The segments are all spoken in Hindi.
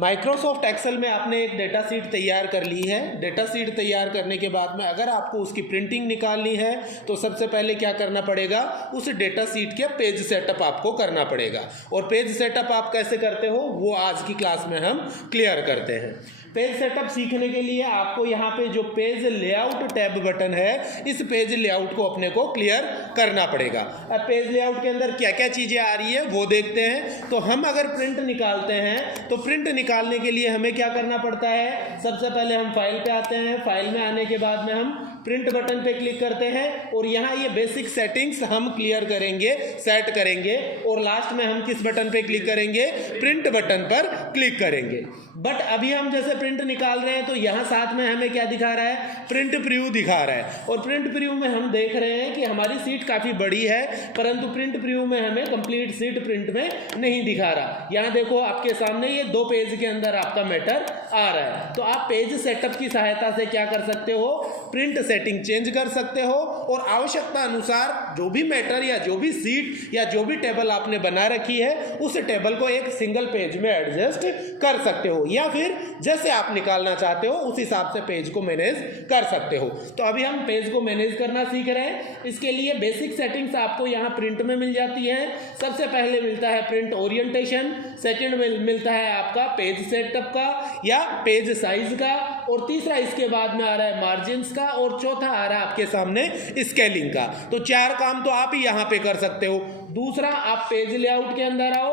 माइक्रोसॉफ्ट एक्सेल में आपने एक डेटा शीट तैयार कर ली है। डेटा शीट तैयार करने के बाद में अगर आपको उसकी प्रिंटिंग निकालनी है तो सबसे पहले क्या करना पड़ेगा, उस डेटा शीट के पेज सेटअप आपको करना पड़ेगा। और पेज सेटअप आप कैसे करते हो वो आज की क्लास में हम क्लियर करते हैं। पेज सेटअप सीखने के लिए आपको यहाँ पे जो पेज लेआउट टैब बटन है, इस पेज लेआउट को अपने को क्लियर करना पड़ेगा। अब पेज लेआउट के अंदर क्या क्या चीज़ें आ रही है वो देखते हैं। तो हम अगर प्रिंट निकालते हैं तो प्रिंट निकालने के लिए हमें क्या करना पड़ता है, सबसे पहले हम फाइल पे आते हैं। फाइल में आने के बाद में हम प्रिंट बटन पे क्लिक करते हैं और यहाँ ये बेसिक सेटिंग्स हम क्लियर करेंगे, सेट करेंगे। और लास्ट में हम किस बटन पे क्लिक करेंगे, प्रिंट बटन पर क्लिक करेंगे। बट अभी हम जैसे प्रिंट निकाल रहे हैं तो यहाँ साथ में हमें क्या दिखा रहा है, प्रिंट प्रीव्यू दिखा रहा है। और प्रिंट प्रीव्यू में हम देख रहे हैं कि हमारी सीट काफ़ी बड़ी है, परंतु प्रिंट प्रीव्यू में हमें कंप्लीट सीट प्रिंट में नहीं दिखा रहा। यहाँ देखो आपके सामने ये 2 पेज के अंदर आपका मैटर आ रहा है। तो आप पेज सेटअप की सहायता से क्या कर सकते हो, प्रिंट सेटिंग चेंज कर सकते हो और आवश्यकता अनुसार जो भी मैटर या जो भी सीट या जो भी टेबल आपने बना रखी है उस टेबल को एक सिंगल पेज में एडजस्ट कर सकते हो, या फिर जैसे आप निकालना चाहते हो उस हिसाब से पेज को मैनेज कर सकते हो। तो अभी हम पेज को मैनेज करना सीख रहे हैं। इसके लिए बेसिक सेटिंग्स आपको यहाँ प्रिंट में मिल जाती है। सबसे पहले मिलता है प्रिंट ओरिएंटेशन, सेकंड में मिलता है आपका पेज सेटअप का या पेज साइज का, और तीसरा इसके बाद में आ रहा है मार्जिन्स का, और चौथा आ रहा है आपके सामने स्केलिंग का। तो 4 काम तो आप ही यहाँ पे कर सकते हो। दूसरा, आप पेज लेआउट के अंदर आओ।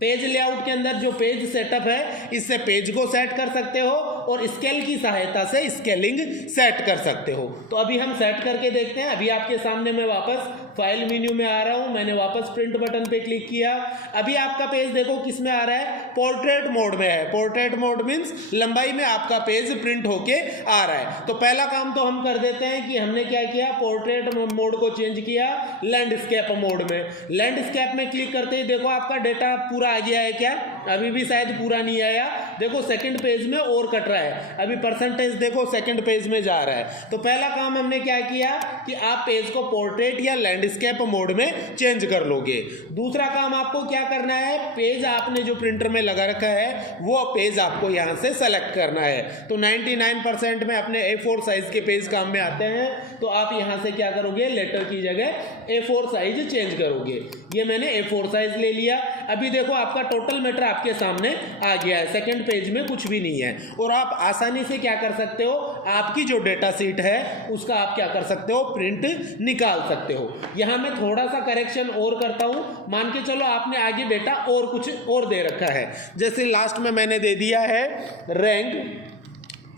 पेज लेआउट के अंदर जो पेज सेटअप है इससे पेज को सेट कर सकते हो और स्केल की सहायता से स्केलिंग सेट कर सकते हो। तो अभी हम सेट करके देखते हैं। अभी आपके सामने मैं वापस फाइल मेन्यू में आ रहा हूं, मैंने वापस प्रिंट बटन पे क्लिक किया। अभी आपका पेज देखो किस में आ रहा है, पोर्ट्रेट मोड में है। पोर्ट्रेट मोड मीन्स लंबाई में आपका पेज प्रिंट होके आ रहा है। तो पहला काम तो हम कर देते हैं कि हमने क्या किया, पोर्ट्रेट मोड को चेंज किया लैंडस्केप मोड में। लैंडस्केप में क्लिक करते ही देखो आपका डेटा पूरा आ गया है क्या, अभी भी शायद पूरा नहीं आया। देखो सेकंड पेज में और कट रहा है, अभी परसेंटेज देखो सेकंड पेज में जा रहा है। तो पहला काम हमने क्या किया कि आप पेज को पोर्ट्रेट या लैंडस्केप मोड में चेंज कर लोगे। दूसरा काम आपको क्या करना है, पेज आपने जो प्रिंटर में लगा रखा है वो पेज आपको यहाँ से सेलेक्ट करना है। तो 99% में अपने A4 साइज के पेज काम में आते हैं। तो आप यहाँ से क्या करोगे, लेटर की जगह A4 साइज चेंज करोगे। ये मैंने A4 साइज ले लिया। अभी देखो आपका टोटल मैटर आपके सामने आ गया है, सेकंड पेज में कुछ भी नहीं है। और आप आसानी से क्या कर सकते हो, आपकी जो डेटा शीट है उसका आप क्या कर सकते हो, प्रिंट निकाल सकते हो। यहाँ मैं थोड़ा सा करेक्शन और करता हूँ। मान के चलो आपने आगे डेटा और कुछ और दे रखा है, जैसे लास्ट में मैंने दे दिया है rank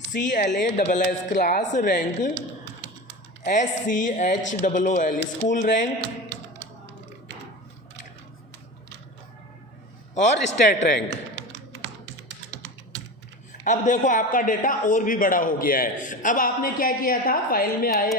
CLASS class rank SCHOOL school rank और स्टेट रैंक। अब देखो आपका डेटा और भी बड़ा हो गया है। अब आपने क्या किया था, फाइल में आए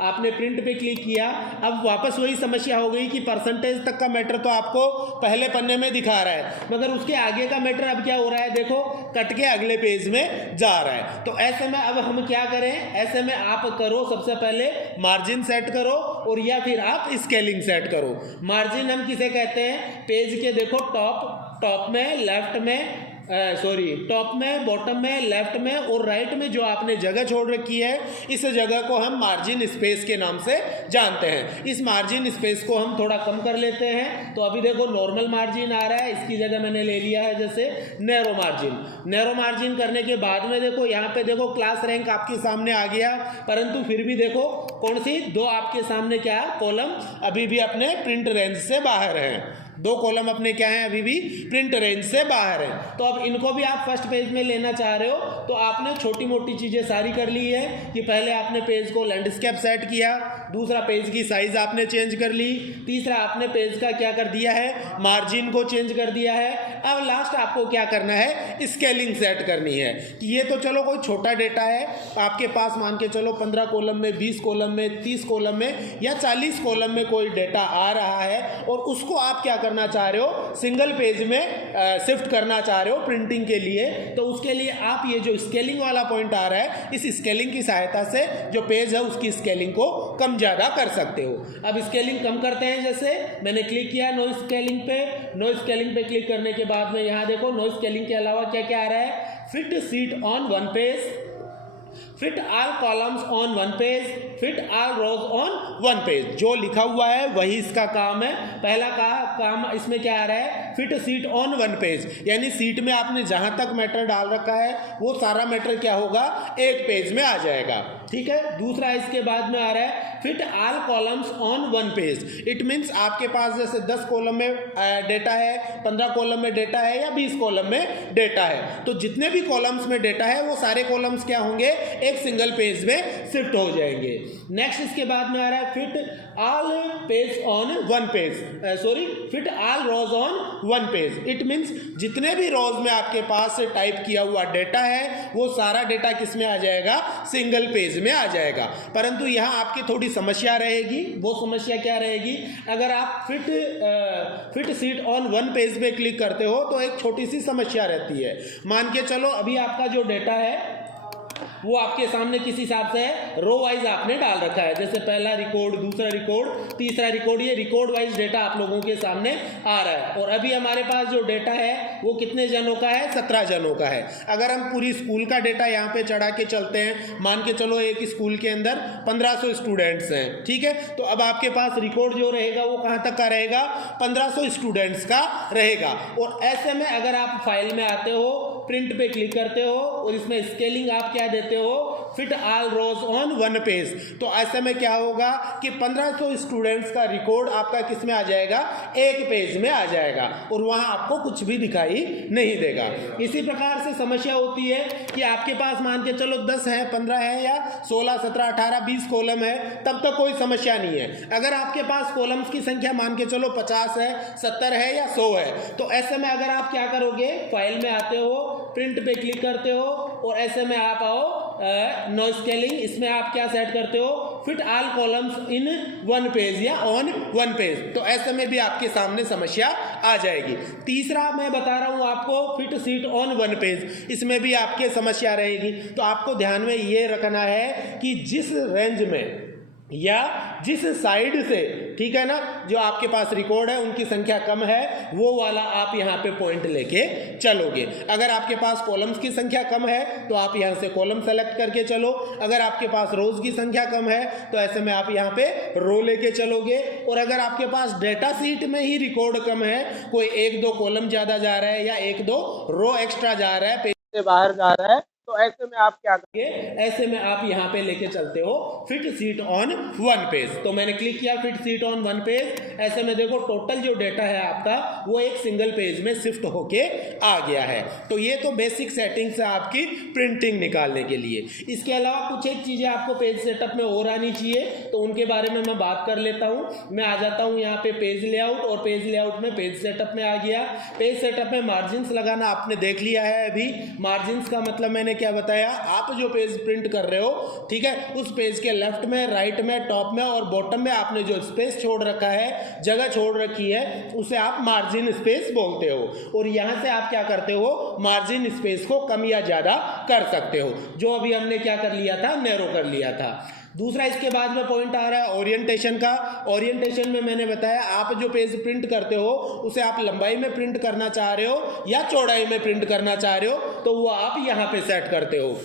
आपने प्रिंट पे क्लिक किया। अब वापस वही समस्या हो गई कि परसेंटेज तक का मैटर तो आपको पहले पन्ने में दिखा रहा है, मगर उसके आगे का मैटर अब क्या हो रहा है, देखो कट के अगले पेज में जा रहा है। तो ऐसे में अब हम क्या करें, ऐसे में आप करो सबसे पहले मार्जिन सेट करो और या फिर आप स्केलिंग सेट करो। मार्जिन हम किसे कहते हैं, पेज के देखो टॉप में, लेफ्ट में, टॉप में, बॉटम में, लेफ्ट में और राइट में जो आपने जगह छोड़ रखी है, इस जगह को हम मार्जिन स्पेस के नाम से जानते हैं। इस मार्जिन स्पेस को हम थोड़ा कम कर लेते हैं। तो अभी देखो नॉर्मल मार्जिन आ रहा है, इसकी जगह मैंने ले लिया है जैसे नैरो मार्जिन। नैरो मार्जिन करने के बाद में देखो यहाँ पे देखो क्लास रैंक आपके सामने आ गया, परंतु फिर भी देखो कौन सी 2 आपके सामने क्या है, कॉलम अभी भी अपने प्रिंट रेंज से बाहर है। 2 कॉलम अपने क्या हैं, अभी भी प्रिंट रेंज से बाहर है। तो अब इनको भी आप फर्स्ट पेज में लेना चाह रहे हो तो आपने छोटी मोटी चीज़ें सारी कर ली है कि पहले आपने पेज को लैंडस्केप सेट किया, दूसरा पेज की साइज आपने चेंज कर ली, तीसरा आपने पेज का क्या कर दिया है, मार्जिन को चेंज कर दिया है। अब लास्ट आपको क्या करना है, स्केलिंग सेट करनी है। कि ये तो चलो कोई छोटा डेटा है आपके पास, मान के चलो 15 कॉलम में, 20 कॉलम में, 30 कॉलम में या 40 कॉलम में कोई डेटा आ रहा है और उसको आप क्या करना चाह रहे हो, सिंगल पेज में शिफ्ट करना चाह रहे हो प्रिंटिंग के लिए, तो उसके लिए आप ये जो स्केलिंग वाला पॉइंट आ रहा है, इस स्केलिंग की सहायता से जो पेज है उसकी स्केलिंग को कम ज़्यादा कर सकते हो। अब स्केलिंग कम करते हैं, जैसे मैंने क्लिक किया नो स्केलिंग पे। नो स्केलिंग पे क्लिक करने के बाद में यहाँ देखो नो स्केलिंग के अलावा क्या क्या आ रहा है, fit sheet on one page, fit all columns on one page, fit all rows on one page. जो लिखा हुआ है वही इसका काम है। पहला काम इसमें क्या आ रहा है, fit sheet on one page, यानी सीट में आपने जहां तक मैटर डाल रखा है वो सारा मैटर क्या होगा, एक पेज में आ जाएगा। ठीक है। दूसरा इसके बाद में आ रहा है fit all columns on one page. It means आपके पास जैसे 10 कॉलम में डेटा है, 15 कॉलम में डेटा है या 20 कॉलम में डेटा है, तो जितने भी कॉलम्स में डेटा है वो सारे कॉलम्स क्या होंगे, एक सिंगल पेज में शिफ्ट हो जाएंगे। नेक्स्ट इसके बाद में आ रहा है fit all page on one page, sorry fit all rows on one page. It means जितने भी रोज में आपके पास टाइप किया हुआ डेटा है वो सारा डेटा किस में आ जाएगा, सिंगल पेज में आ जाएगा। परंतु यहाँ आपकी थोड़ी समस्या रहेगी। वो समस्या क्या रहेगी, अगर आप fit sheet on one page पे क्लिक करते हो तो एक छोटी सी समस्या रहती है। मान के चलो अभी आपका जो डेटा है वो आपके सामने किस हिसाब से है, रो वाइज आपने डाल रखा है, जैसे पहला रिकॉर्ड, दूसरा रिकॉर्ड, तीसरा रिकॉर्ड, ये रिकॉर्ड वाइज डेटा आप लोगों के सामने आ रहा है। और अभी हमारे पास जो डेटा है वो कितने जनों का है, 17 जनों का है। अगर हम पूरी स्कूल का डेटा यहाँ पे चढ़ा के चलते हैं, मान के चलो एक स्कूल के अंदर 1500 स्टूडेंट्स हैं, ठीक है, तो अब आपके पास रिकॉर्ड जो रहेगा वो कहाँ तक का रहेगा, 1500 स्टूडेंट्स का रहेगा। और ऐसे में अगर आप फाइल में आते हो, प्रिंट पे क्लिक करते हो और इसमें स्केलिंग आप क्या देते हो, fit all rows on one page, तो ऐसे में क्या होगा कि 1500 स्टूडेंट्स का रिकॉर्ड आपका किस में आ जाएगा, एक पेज में आ जाएगा और वहां आपको कुछ भी दिखाई नहीं देगा। इसी प्रकार से समस्या होती है कि आपके पास मान के चलो 10 है, 15 है या 16, 17, 18, 20 कॉलम है, तब तक कोई समस्या नहीं है। अगर आपके पास कॉलम्स की संख्या मान के चलो 50 है, 70 है या 100 है, तो ऐसे में अगर आप क्या करोगे, फाइल में आते हो, प्रिंट पे क्लिक करते हो और ऐसे में आप आओ नो स्केलिंग, इसमें आप क्या सेट करते हो, fit all columns in one page या ऑन वन पेज, तो ऐसे में भी आपके सामने समस्या आ जाएगी। तीसरा मैं बता रहा हूं आपको, fit sheet on one page, इसमें भी आपके समस्या रहेगी। तो आपको ध्यान में ये रखना है कि जिस रेंज में या जिस साइड से, ठीक है ना, जो आपके पास रिकॉर्ड है उनकी संख्या कम है, वो वाला आप यहाँ पे पॉइंट लेके चलोगे। अगर आपके पास कॉलम्स की संख्या कम है तो आप यहाँ से कॉलम सेलेक्ट करके चलो। अगर आपके पास रोज की संख्या कम है तो ऐसे में आप यहाँ पे रो लेके चलोगे। और अगर आपके पास डेटा सीट में ही रिकॉर्ड कम है, कोई 1-2 कॉलम ज्यादा जा रहा है या 1-2 रो एक्स्ट्रा जा रहा है, पेज से बाहर जा रहा है, तो ऐसे में आप क्या करेंगे, ऐसे में आप यहाँ पे लेके चलते हो fit sheet on one page. तो मैंने क्लिक किया fit sheet on one page, ऐसे में देखो टोटल जो डेटा है आपका वो एक सिंगल पेज में शिफ्ट होके आ गया है। तो ये तो बेसिक सेटिंग्स है आपकी प्रिंटिंग निकालने के लिए। इसके अलावा कुछ एक चीजें आपको पेज सेटअप में और आनी चाहिए, तो उनके बारे में मैं बात कर लेता हूँ। मैं आ जाता हूँ यहाँ पे पेज लेआउट, और पेज लेआउट में पेज सेटअप में आ गया। पेज सेटअप में मार्जिन्स लगाना आपने देख लिया है। अभी मार्जिन्स का मतलब मैंने क्या बताया, आप जो पेज प्रिंट कर रहे हो, ठीक है, उस पेज के लेफ्ट में, राइट में, टॉप में और बॉटम में आपने जो स्पेस छोड़ रखा है, जगह छोड़ रखी है, उसे आप मार्जिन स्पेस बोलते हो। और यहां से आप क्या करते हो, मार्जिन स्पेस को कम या ज्यादा कर सकते हो, जो अभी हमने क्या कर लिया था, नैरो कर लिया था। दूसरा इसके बाद में पॉइंट आ रहा है ओरिएंटेशन का। ओरिएंटेशन में मैंने बताया आप जो पेज प्रिंट करते हो उसे आप लंबाई में प्रिंट करना चाह रहे हो या चौड़ाई में प्रिंट करना चाह रहे हो, तो वो आप यहाँ पे सेट करते हो।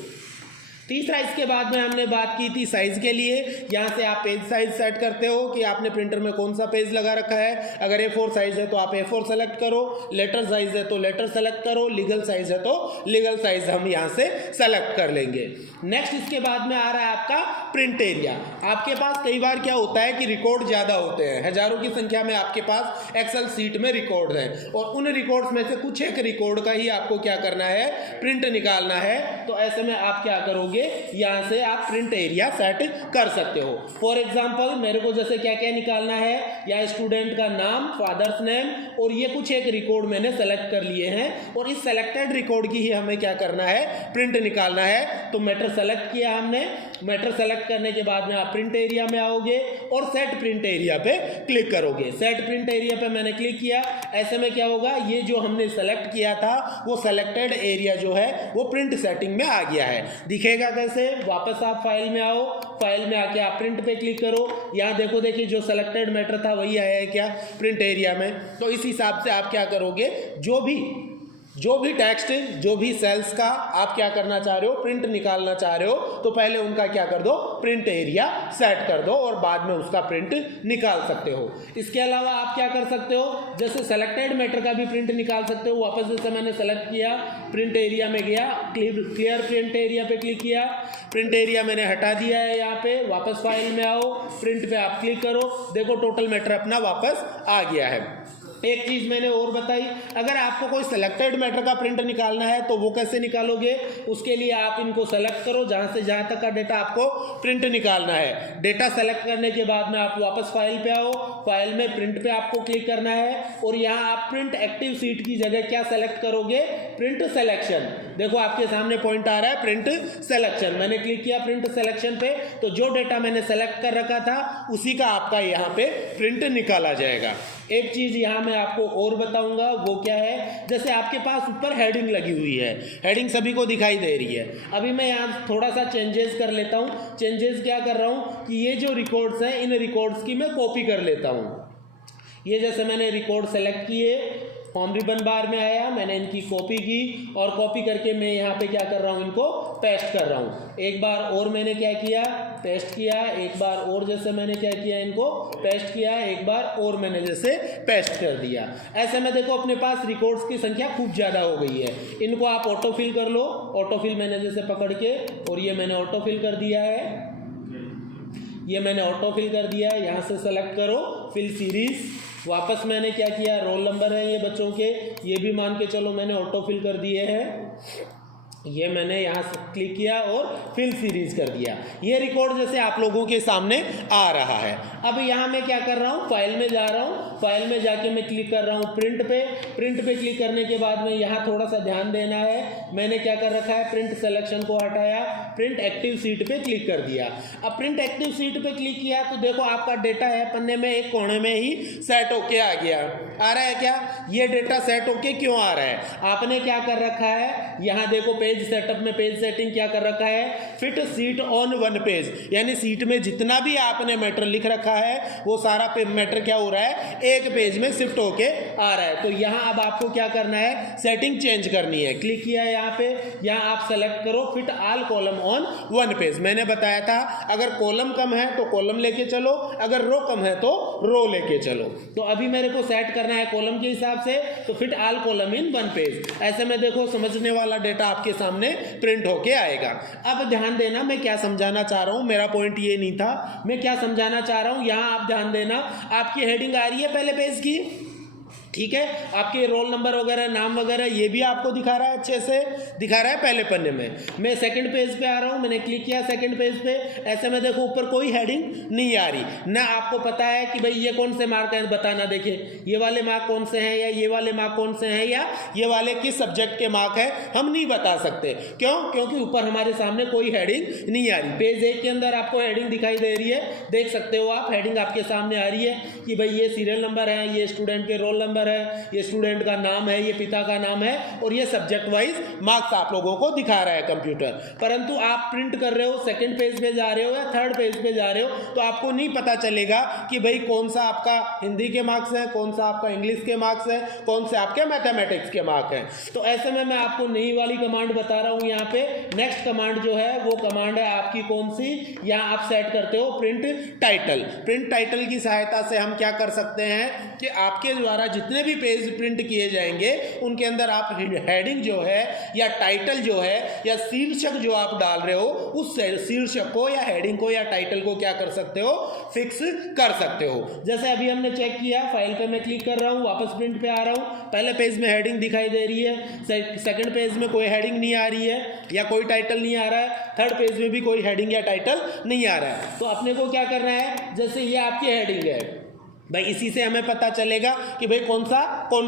तीसरा इसके बाद में हमने बात की थी साइज के लिए। यहाँ से आप पेज साइज सेट करते हो कि आपने प्रिंटर में कौन सा पेज लगा रखा है। अगर A4 साइज है तो आप A4 सेलेक्ट करो, लेटर साइज है तो लेटर सेलेक्ट करो, लीगल साइज है तो लीगल साइज हम यहाँ से सेलेक्ट कर लेंगे। नेक्स्ट इसके बाद में आ रहा है आपका प्रिंट एरिया। आपके पास कई बार क्या होता है कि रिकॉर्ड ज़्यादा होते हैं, हजारों की संख्या में आपके पास एक्सेल सीट में रिकॉर्ड है, और उन रिकॉर्ड्स में से कुछ एक रिकॉर्ड का ही आपको क्या करना है, प्रिंट निकालना है। तो ऐसे में आप क्या करोगे, यहां से आप प्रिंट एरिया सेट कर सकते हो। फॉर एग्जांपल मेरे को जैसे क्या क्या निकालना है, या स्टूडेंट का नाम, फादर्स नेम, और ये कुछ एक रिकॉर्ड मैंने सेलेक्ट कर लिए हैं, और इस सेलेक्टेड रिकॉर्ड की ही हमें क्या करना है, प्रिंट निकालना है। तो मैटर सेलेक्ट किया हमने, मैटर सेलेक्ट करने के बाद में आप प्रिंट एरिया में आओगे और सेट प्रिंट एरिया पे क्लिक करोगे। सेट प्रिंट एरिया पे मैंने क्लिक किया। ऐसे में क्या होगा, ये जो हमने सेलेक्ट किया था वो सेलेक्टेड एरिया जो है वो प्रिंट सेटिंग में आ गया है। दिखेगा कैसे, वापस आप फाइल में आओ, फाइल में आके आप प्रिंट पे क्लिक करो। यहाँ देखो, देखिए जो सेलेक्टेड मैटर था वही आया है क्या प्रिंट एरिया में। तो इस हिसाब से आप क्या करोगे, जो भी टेक्स्ट, जो भी सेल्स का आप क्या करना चाह रहे हो, प्रिंट निकालना चाह रहे हो, तो पहले उनका क्या कर दो, प्रिंट एरिया सेट कर दो और बाद में उसका प्रिंट निकाल सकते हो। इसके अलावा आप क्या कर सकते हो, जैसे सेलेक्टेड मैटर का भी प्रिंट निकाल सकते हो। वापस जैसे मैंने सेलेक्ट किया, प्रिंट एरिया में गया, क्लियर प्रिंट एरिया पे क्लिक किया, प्रिंट एरिया मैंने हटा दिया है। यहाँ पे वापस फाइल में आओ, प्रिंट पे आप क्लिक करो, देखो टोटल मैटर अपना वापस आ गया है। एक चीज़ मैंने और बताई, अगर आपको कोई सेलेक्टेड मैटर का प्रिंट निकालना है तो वो कैसे निकालोगे, उसके लिए आप इनको सेलेक्ट करो, जहाँ से जहाँ तक का डेटा आपको प्रिंट निकालना है। डेटा सेलेक्ट करने के बाद में आप वापस फाइल पे आओ, फाइल में प्रिंट पे आपको क्लिक करना है और यहाँ आप प्रिंट एक्टिव सीट की जगह क्या सेलेक्ट करोगे, प्रिंट सेलेक्शन। देखो आपके सामने पॉइंट आ रहा है प्रिंट सेलेक्शन। मैंने क्लिक किया प्रिंट सेलेक्शन पे, तो जो डेटा मैंने सेलेक्ट कर रखा था उसी का आपका यहाँ पे प्रिंट निकाला जाएगा। एक चीज़ यहाँ मैं आपको और बताऊंगा, वो क्या है, जैसे आपके पास ऊपर हेडिंग लगी हुई है, हेडिंग सभी को दिखाई दे रही है। अभी मैं यहाँ थोड़ा सा चेंजेस कर लेता हूँ। चेंजेस क्या कर रहा हूँ कि ये जो रिकॉर्ड्स हैं, इन रिकॉर्ड्स की मैं कॉपी कर लेता हूँ। ये जैसे मैंने रिकॉर्ड सेलेक्ट किए, होम रिबन बार में आया, मैंने इनकी कॉपी की और कॉपी करके मैं यहाँ पे क्या कर रहा हूँ, इनको पेस्ट कर रहा हूँ। एक बार और मैंने क्या किया, पेस्ट किया, एक बार और जैसे मैंने क्या किया, इनको पेस्ट किया, एक बार और मैंने जैसे पेस्ट कर दिया। ऐसे में देखो अपने पास रिकॉर्ड्स की संख्या खूब ज़्यादा हो गई है। इनको आप ऑटोफिल कर लो। ऑटोफिल मैंने जैसे पकड़ के, और ये मैंने ऑटोफिल कर दिया है, ये मैंने ऑटोफिल कर दिया है। यहाँ से सेलेक्ट करो फिल सीरीज। वापस मैंने क्या किया, रोल नंबर है ये बच्चों के, ये भी मान के चलो मैंने ऑटोफिल कर दिए हैं। ये मैंने यहाँ से क्लिक किया और फिल सीरीज कर दिया। ये रिकॉर्ड जैसे आप लोगों के सामने आ रहा है। अब यहाँ मैं क्या कर रहा हूँ, फाइल में जा रहा हूँ, फाइल में जाके मैं क्लिक कर रहा हूँ प्रिंट पे। प्रिंट पे क्लिक करने के बाद में यहाँ थोड़ा सा ध्यान देना है, मैंने क्या कर रखा है, प्रिंट सिलेक्शन को हटाया, प्रिंट एक्टिव सीट पे क्लिक कर दिया। अब प्रिंट एक्टिव सीट पे क्लिक किया तो देखो आपका डेटा है पन्ने में एक कोने में ही सेट होके आ गया। आ रहा है क्या, ये डेटा सेट होके क्यों आ रहा है, आपने क्या कर रखा है, यहाँ देखो पेज सेटअप में पेज सेटिंग क्या कर रखा है, fit sheet on one page, यानी सीट में जितना भी आपने मैटर लिख रखा है वो सारा मैटर क्या हो रहा है, एक पेज में शिफ्ट होके आ रहा है। तो यहाँ अब आपको क्या करना है, सेटिंग चेंज करनी है। क्लिक किया यहाँ पे, यहाँ आप सेलेक्ट करो fit all column on one page. मैंने बताया था अगर कॉलम कम है तो कॉलम लेके चलो, अगर रो कम है तो रो लेके चलो। तो अभी मेरे को सेट करना है कॉलम के हिसाब से, तो fit all column in one page. ऐसे में देखो समझने वाला डेटा आपके सामने प्रिंट होके आएगा। अब ध्यान देना मैं क्या समझाना चाह रहा हूं, मेरा पॉइंट ये नहीं था, मैं क्या समझाना चाह रहा हूं, यहां आप ध्यान देना। आपकी हेडिंग आ रही है पहले पेज की, ठीक है, आपके रोल नंबर वगैरह नाम वगैरह ये भी आपको दिखा रहा है, अच्छे से दिखा रहा है पहले पन्ने में। मैं सेकंड पेज पे आ रहा हूँ, मैंने क्लिक किया सेकंड पेज पे। ऐसे में देखो ऊपर कोई हेडिंग नहीं आ रही, ना आपको पता है कि भाई ये कौन से मार्क हैं, बताना। देखिए ये वाले मार्क कौन से हैं, या ये वाले मार्क कौन से हैं, या ये वाले किस सब्जेक्ट के मार्क है, हम नहीं बता सकते। क्यों, क्योंकि ऊपर हमारे सामने कोई हेडिंग नहीं आ रही। पेज 1 के अंदर आपको हेडिंग दिखाई दे रही है, देख सकते हो आप, हेडिंग आपके सामने आ रही है कि भाई ये सीरियल नंबर है, ये स्टूडेंट के रोल नंबर है, ये स्टूडेंट का नाम है, ये पिता का नाम है, और ये सब्जेक्ट वाइज मार्क्स आप लोगों को दिखा रहा है कंप्यूटर। परंतु आप प्रिंट कर रहे हो, सेकंड पेज पे जा रहे हो या थर्ड पेज पे जा रहे हो, तो आपको नहीं पता चलेगा कि भाई कौन सा आपका हिंदी के मार्क्स है, कौन सा आपका इंग्लिश के मार्क्स है, कौन से आपके मैथमेटिक्स के मार्क्स हैं। तो ऐसे में मैं आपको नई वाली कमांड बता रहा हूँ। यहाँ पे नेक्स्ट कमांड जो है वो कमांड है आपकी कौन सी, यहाँ आप सेट करते हो प्रिंट टाइटल। प्रिंट टाइटल की सहायता से हम क्या कर सकते हैं कि आपके द्वारा जितने भी पेज प्रिंट किए जाएंगे उनके अंदर आप हेडिंग जो है या टाइटल जो है या शीर्षक जो आप डाल रहे हो, उस शीर्षक को या हेडिंग को या टाइटल को क्या कर सकते हो, फिक्स कर सकते हो। जैसे अभी हमने चेक किया, फाइल पे मैं क्लिक कर रहा हूँ, वापस प्रिंट पे आ रहा हूँ, पहले पेज में हेडिंग दिखाई दे रही है, सेकंड पेज में कोई हेडिंग नहीं आ रही है या कोई टाइटल नहीं आ रहा है, थर्ड पेज में भी कोई हेडिंग या टाइटल नहीं आ रहा है। तो अपने को क्या करना है, जैसे ये आपकी हेडिंग है, भाई इसी से हमें पता चलेगा कि भाई कौन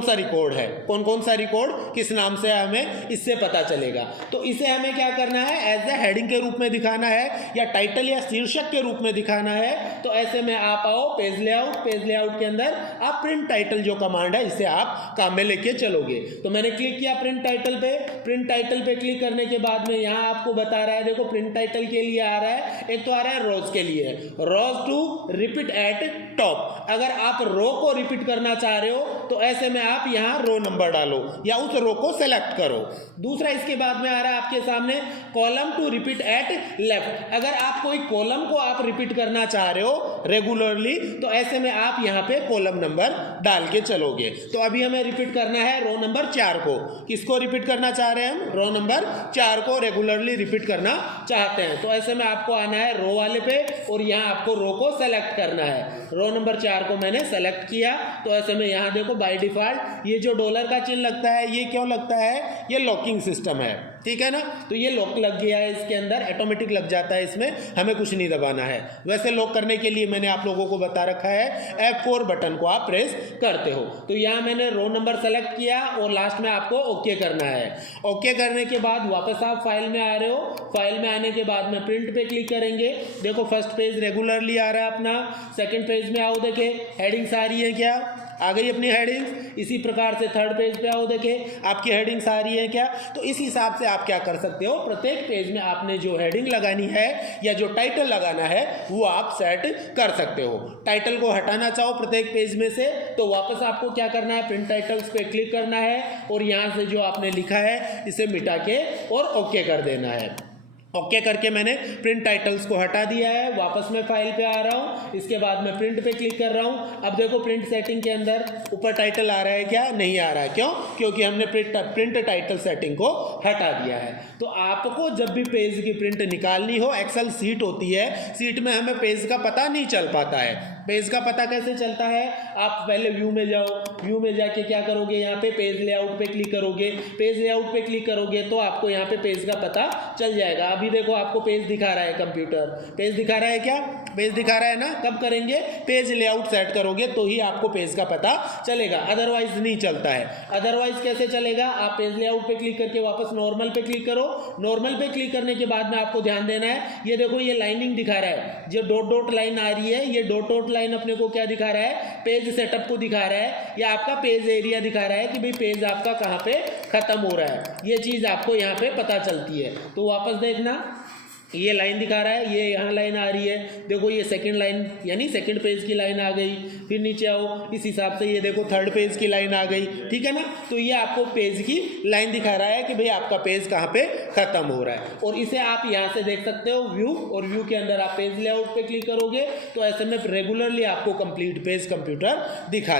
सा रिकॉर्ड है, कौन सा रिकॉर्ड किस नाम से है, हमें इससे पता चलेगा। तो इसे हमें क्या करना है, एज ए हेडिंग के रूप में दिखाना है या टाइटल या शीर्षक के रूप में दिखाना है। तो ऐसे में आप आओ पेज लेआउट के अंदर आप प्रिंट टाइटल जो कमांड है इसे आप काम में लेके चलोगे। तो मैंने क्लिक किया प्रिंट टाइटल पे क्लिक करने के बाद में यहाँ आपको बता रहा है, देखो प्रिंट टाइटल के लिए आ रहा है, एक तो आ रहा है रोज के लिए, रोज टू रिपीट एट टॉप। अगर आप रो को रिपीट करना चाह रहे हो तो ऐसे में आप यहाँ रो नंबर डालो या उस रो को सेलेक्ट करो। दूसरा इसके बाद में आ रहा है आपके सामने column to repeat at left. अगर आप कोई कॉलम को आप रिपीट करना चाह रहे हो रेगुलरली तो ऐसे में आप यहाँ पे कॉलम नंबर डाल के चलोगे। तो अभी हमें रिपीट करना है रो नंबर 4 को। किसको रिपीट करना चाह रहे हैं हम, रो नंबर 4 को रेगुलरली रिपीट करना चाहते हैं। तो ऐसे में आपको आना है रो वाले पे और यहाँ आपको रो को सेलेक्ट करना है। रो नंबर 4 को मैंने सेलेक्ट किया। तो ऐसे में यहाँ देखो बाय डिफॉल्ट ये जो डॉलर का चिन्ह लगता है, ये क्यों लगता है, ये लॉकिंग सिस्टम है, ठीक है ना। तो ये लॉक लग गया है इसके अंदर, ऑटोमेटिक लग जाता है, इसमें हमें कुछ नहीं दबाना है। वैसे लॉक करने के लिए मैंने आप लोगों को बता रखा है F4 बटन को आप प्रेस करते हो। तो यहाँ मैंने रो नंबर सेलेक्ट किया और लास्ट में आपको ओके करना है। ओके करने के बाद वापस आप फाइल में आ रहे हो। फाइल में आने के बाद में प्रिंट पे क्लिक करेंगे। देखो फर्स्ट पेज रेगुलरली आ रहा है अपना। सेकंड पेज में आओ, देखे हेडिंग्स आ रही है क्या, आ गई अपनी हेडिंग्स। इसी प्रकार से थर्ड पेज पे आओ, देखे आपकी हेडिंग्स आ रही है क्या। तो इस हिसाब से आप क्या कर सकते हो, प्रत्येक पेज में आपने जो हेडिंग लगानी है या जो टाइटल लगाना है वो आप सेट कर सकते हो। टाइटल को हटाना चाहो प्रत्येक पेज में से तो वापस आपको क्या करना है, प्रिंट टाइटल्स पे क्लिक करना है और यहाँ से जो आपने लिखा है इसे मिटा के और ओके कर देना है। ओके करके मैंने प्रिंट टाइटल्स को हटा दिया है। वापस मैं फाइल पे आ रहा हूँ, इसके बाद मैं प्रिंट पे क्लिक कर रहा हूँ। अब देखो प्रिंट सेटिंग के अंदर ऊपर टाइटल आ रहा है क्या, नहीं आ रहा है। क्यों, क्योंकि हमने प्रिंट टाइटल सेटिंग को हटा दिया है। तो आपको जब भी पेज की प्रिंट निकालनी हो, एक्सेल सीट होती है, सीट में हमें पेज का पता नहीं चल पाता है। पेज का पता कैसे चलता है, आप पहले व्यू में जाओ, व्यू में जाके क्या करोगे, यहाँ पे पेज लेआउट पे क्लिक करोगे। पेज लेआउट पे क्लिक करोगे तो आपको यहाँ पे पेज का पता चल जाएगा। अभी देखो आपको पेज दिखा रहा है, कंप्यूटर पेज दिखा रहा है क्या, पेज दिखा रहा है ना। कब करेंगे, पेज लेआउट सेट करोगे तो ही आपको पेज का पता चलेगा, अदरवाइज नहीं चलता है। अदरवाइज कैसे चलेगा, आप पेज लेआउट पे क्लिक करके वापस नॉर्मल पे क्लिक करो। नॉर्मल पे क्लिक करने के बाद में आपको ध्यान देना है, ये देखो ये लाइनिंग दिखा रहा है, जो डॉट डॉट लाइन आ रही है, ये डॉट डॉट लाइन अपने को क्या दिखा रहा है, पेज सेटअप को दिखा रहा है या आपका पेज एरिया दिखा रहा है कि भाई पेज आपका कहाँ पे खत्म हो रहा है। ये चीज़ आपको यहाँ पे पता चलती है। तो वापस देखना, ये लाइन दिखा रहा है, ये यहाँ लाइन आ रही है, देखो ये सेकंड लाइन यानी सेकंड पेज की लाइन आ गई। फिर नीचे आओ, इस हिसाब से ये देखो थर्ड पेज की लाइन आ गई, ठीक है ना। तो ये आपको पेज की लाइन दिखा रहा है कि भाई आपका पेज कहाँ पे खत्म हो रहा है। और इसे आप यहाँ से देख सकते हो व्यू, और व्यू के अंदर आप पेज लेआउट पे क्लिक करोगे तो ऐसे में रेगुलरली आपको कंप्लीट पेज कंप्यूटर दिखा दे।